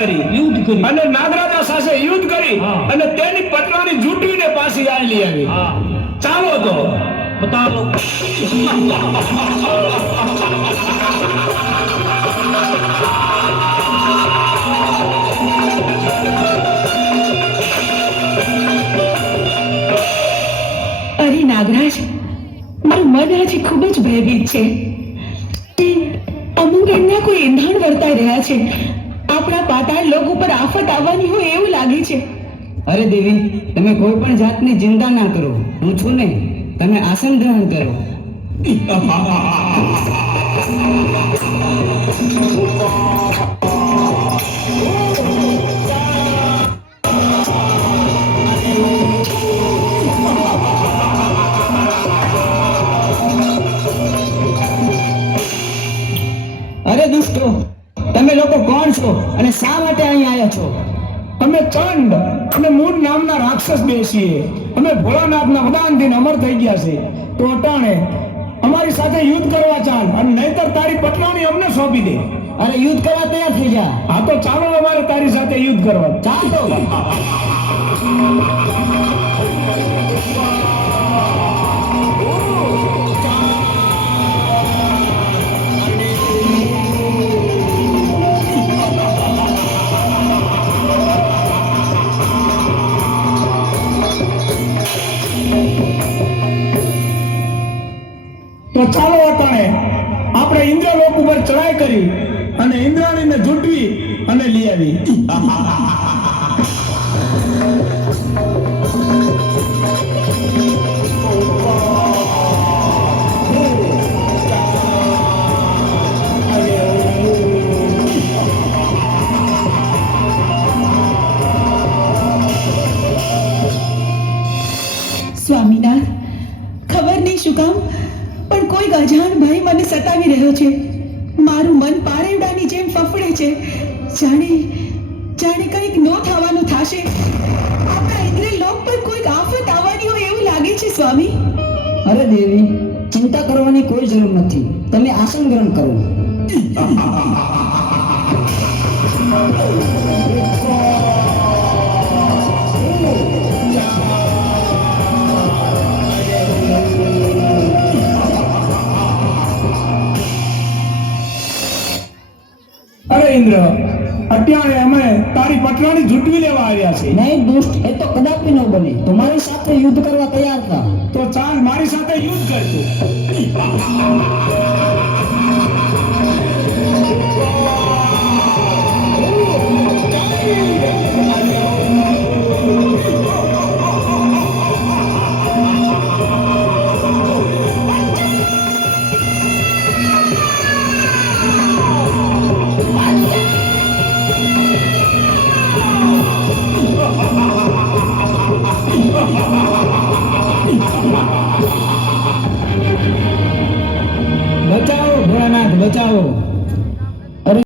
કરી અને નાગરાજા સાથે યુદ્ધ કરી અને તેની પટરાણી જૂટવીને પાછી આલી આવી. ચાલો તો બતાવો. અરે નાગરાજ, મારું મન આજે ખૂબ જ ભયભીત છે. અમુક એમના કોઈ એંધાણ વર્તાઈ રહ્યા છે. આપણા પાતાળ લોક ઉપર આફત આવવાની હોય એવું લાગે છે. અરે દેવી, તમે કોઈ પણ જાતની ચિંતા ના કરો. હું છું ને, તમે આસન ગ્રહણ કરો. અરે દુષ્ટો, તમે લોકો કોણ છો અને શા માટે અહીં આવ્યા છો? અમે ચંડ અને મૂળ નામના રાક્ષસ બેસીએ. અમે ભોળાનાથના વરદાનથી અમર થઈ ગયા છે. તો અટાણે અમારી સાથે યુદ્ધ કરવા ચાલ, અને નહીતર તારી પટરાણી અમને સોંપી દે. અરે યુદ્ધ કરવા તૈયાર થઈ જા. હા તો ચાલો અમારે તારી સાથે યુદ્ધ કરવા. ચાલો. તો ચાલો અટાણે આપણે ઇન્દ્રલોક ઉપર ચડાઈ કરી અને ઇન્દ્રાણીને જૂટવી અને લઈ આવી. સ્વામીનાથ, ખબર નહીં શું કામ પણ કોઈ અજાણ ભય મને સતાવી રહ્યો છે. મારું મન પારેવડાની જેમ ફફડે છે. જાણે કંઈક નો થવાનું થશે. આપણા ઇન્દ્ર લોક પર કોઈક આફત આવવાની હોય એવું લાગે છે સ્વામી. અરે દેવી, ચિંતા કરવાની કોઈ જરૂર નથી. તમે આસન ગ્રહણ કરો. અરે ઇન્દ્ર, અત્યારે અમે તારી પટરાણી જૂટવી લેવા આવ્યા છે. નહીં દુષ્ટ, એ તો કદાપી ન બને. તમારી સાથે યુદ્ધ કરવા તૈયાર થા. તો ચાલ મારી સાથે યુદ્ધ કરજો.